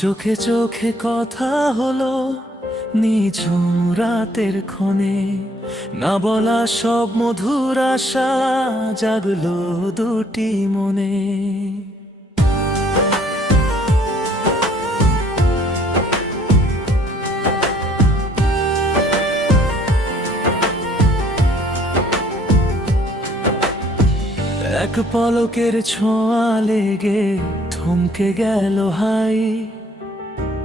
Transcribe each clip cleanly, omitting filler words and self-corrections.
চোখে চোখে কথা হলো নিঝুম রাতের ক্ষণে, না বলা সব মধুর আশা জাগলো দুটি মনে। এক পলকের ছোঁয়া লেগে থমকে গেল হাই,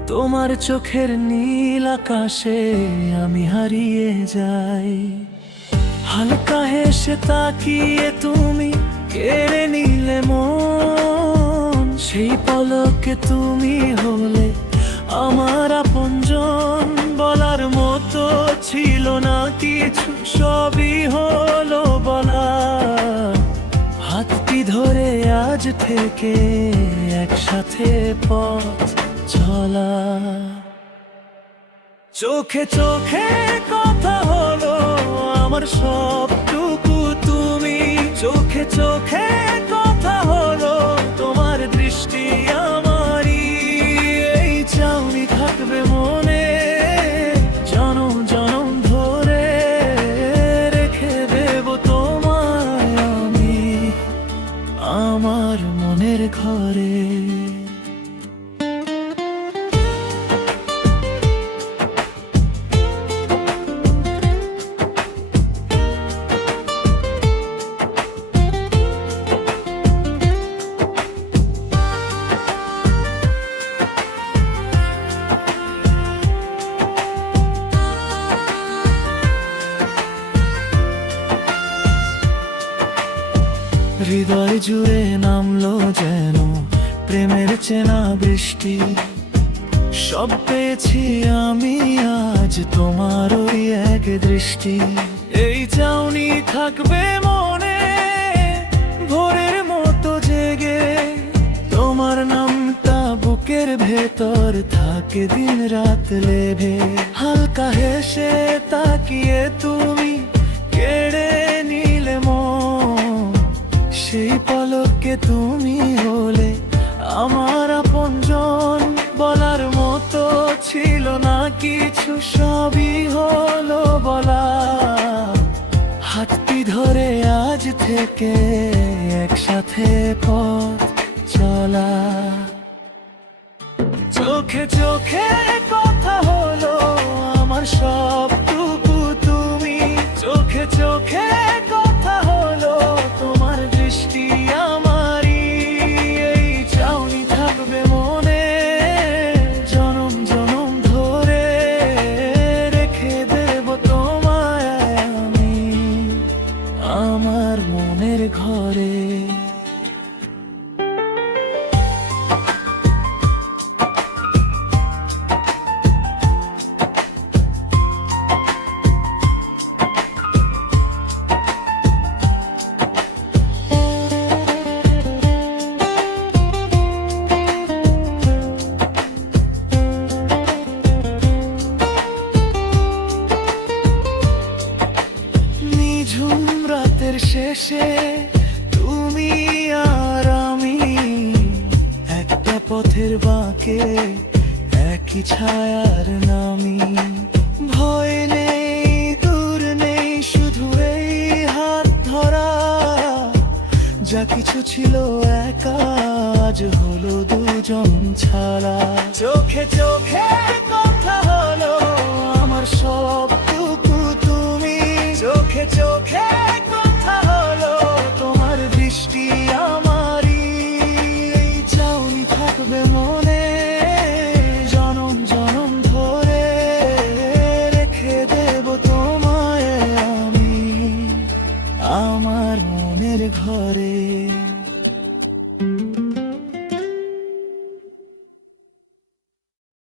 তোমার চোখের নীল আকাশে আমি হারিয়ে যাই। হালকা হেসে তাকিয়ে তুমি কেড়ে নিলে মন, সেই পলকে তুমি হলে আমার আপনজন। বলার মতো ছিল না কিছু, সবই হলো বলা। হাতটি ধরে আজ থেকে একসাথে পথ চলা। চোখে চোখে কথা হলো আমার সবটুকু তুমি, চোখে চোখে কথা হলো তোমার দৃষ্টি আমারই। এই চাউনি থাকবে মনে জনম জনম ধরে, রেখে দেব তোমায় আমি আমার মনের ঘরে। হৃদয় জুড়ে নামলো যেন প্রেমের চেনা বৃষ্টি, সব পেয়েছি আমি আজ তোমার ওই এক দৃষ্টি। এই চাউনি থাকবে মনে ভোরের মতো জেগে, তোমার নামটা বুকের ভেতর থাকে দিন রাত লেভে। হালকা হেসে তাকিয়ে তুমি কেড়ে নিলে মন, সেই পলকে তুমি হলে আমার আপনজন। বলার মতো ছিল না কিছু, সবই হলো বলা। হাতটি ধরে আজ থেকে একসাথে পথ চলা। চোখে চোখে কথা হলো আমার সবটুকু তুমি, চোখে চোখে কথা হলো তোমার দৃষ্টি আমারই। এই চাউনি থাকবে মনে জনম জনম ধরে, রেখে দেব তোমায় আমি আমার মনের ঘরে। নিঝুম রাতের শেষে তুমি আর আমি একটা পথের বাঁকে একই ছায়ার নামি। ভয় নেই দূর নেই শুধু এই হাত ধরা, যা কিছু ছিল একা আজ হলো দুজন ছাড়া। চোখে চোখে কথা হলো আমার সব